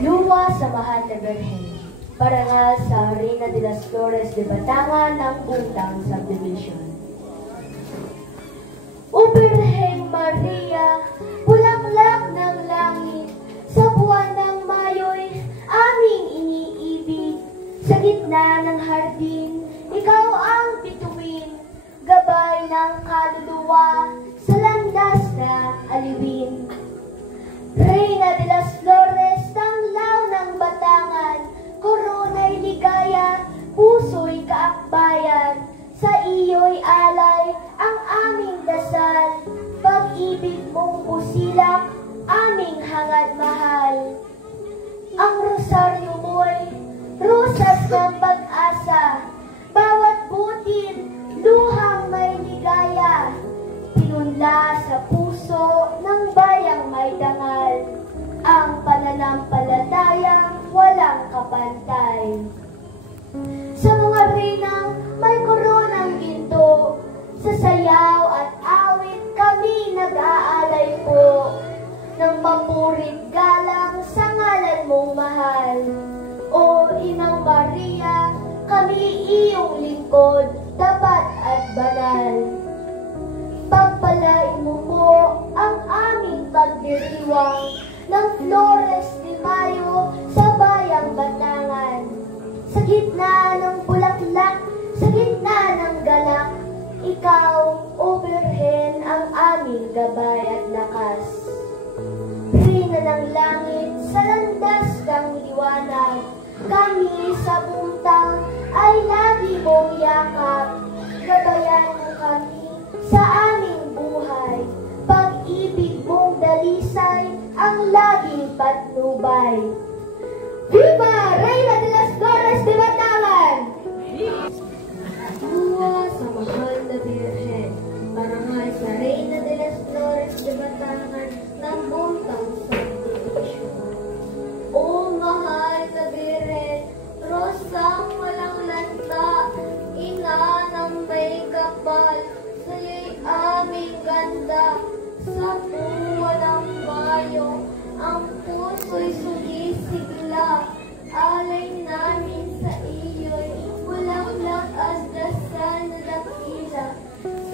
Luwa sa Mahal na Birhen, parangal sa Reina de las Flores de Batangan ng Buntang Subdivision. O Birheng Maria, bulaklak ng langit, sa buwan ng Mayo'y aming iniibig. Sa gitna ng hardin, ikaw ang bituin, gabay ng kaluluwa sa landas na aliwin. Reina de las Flores, tanglaw ng Batangan, korona'y ligaya, puso'y kaakbayan, sa iyo'y alay ang aming dasal, pag-ibig mong busilak, aming hangad mahal. Ang rosaryo mo'y rosas ng pag-asa, bawat butil, luhang may ligaya, pinunla sa puso ng bayang may dangal, ang pananampalatayang walang kapantay. Sa mga reynang may koronang ginto, sa sayaw at awit kami nag-aalay po, ng papurit galang sa ngalan mong mahal. O Inang Maria, kami iyong lingkod, tapat at banal. Pagpalain mo po ang aming pagdiriwang ng Flores de Mayo sa bayang Batangan. Sa gitna ng bulaklak, sa gitna ng galak, ikaw, O Birhen, ang aming gabay at lakas. Reyna ng langit, sa landas ng liwanag, kami sa buntang ay lagi mong yakap. Gabayan mo kami sa aming buhay, pag-ibig mong dalisay ang laging patnubay. Viva Reina de las Flores de Batangan! Luwa sa Mahal na Birhen, parangal sa Reina de las Flores de Batangan ng Buntang Subdivision. O Mahal na Birhen, rosang walang lanta, ina ng may kapal, sa'yo'y aming ganda, sa buwan ng Mayo, ang puso'y sumisigla, alay namin sa iyo'y bulaklak at dasal na dakila,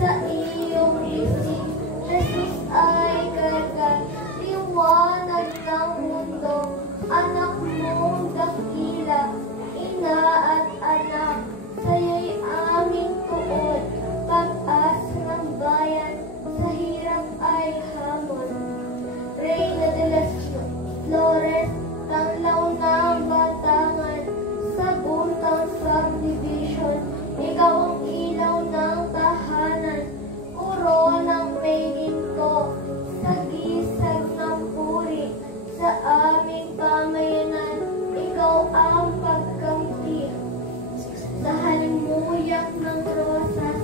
sa iyong isip, Jesus ay gagal, liwanag ng mundo, anak mong dakila, ina at anak, sa'yo'y aming tuod, pag-asa ng bayan, sa hirap ay hamon. Reina de las Flores, tanglaw ng Batangan, sa Buntang Subdivision, ikaw ang ilaw ng tahanan, koronang may ginto, sa gisag ng puri, sa aming pamayanan, ikaw ang pagkampi, sa halimuyak ng rosas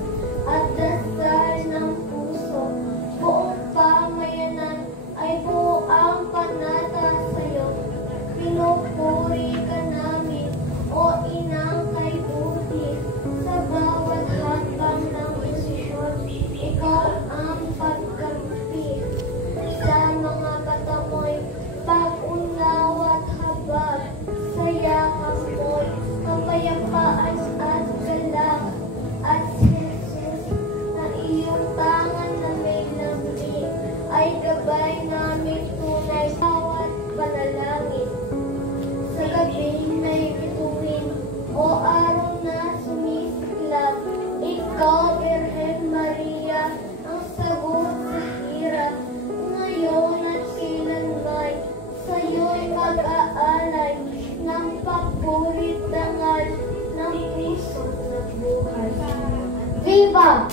at dasal ng puso, buong pamayanan ay buang panata sa'yo. Pinupuri ka namin, O Inang kay buti, sa bawat hakbang ng desisyon, ikaw ang pagkampi. Sa mga bata mo'y pag-unaw at habag, sa yakap mo'y kapayapaan at galak, at si Jesus na iyong tangan na may lamig, ay gabay namin tunay bawat panalangin. Sa gabing may bituin, o araw na sumisiklab, ikaw, Birhen Maria, ang sagot sa hirap, ngayon at kailanman, sa'yo'y mag-aalay ng papurit dangal ng puso't nagbuhay. Viva!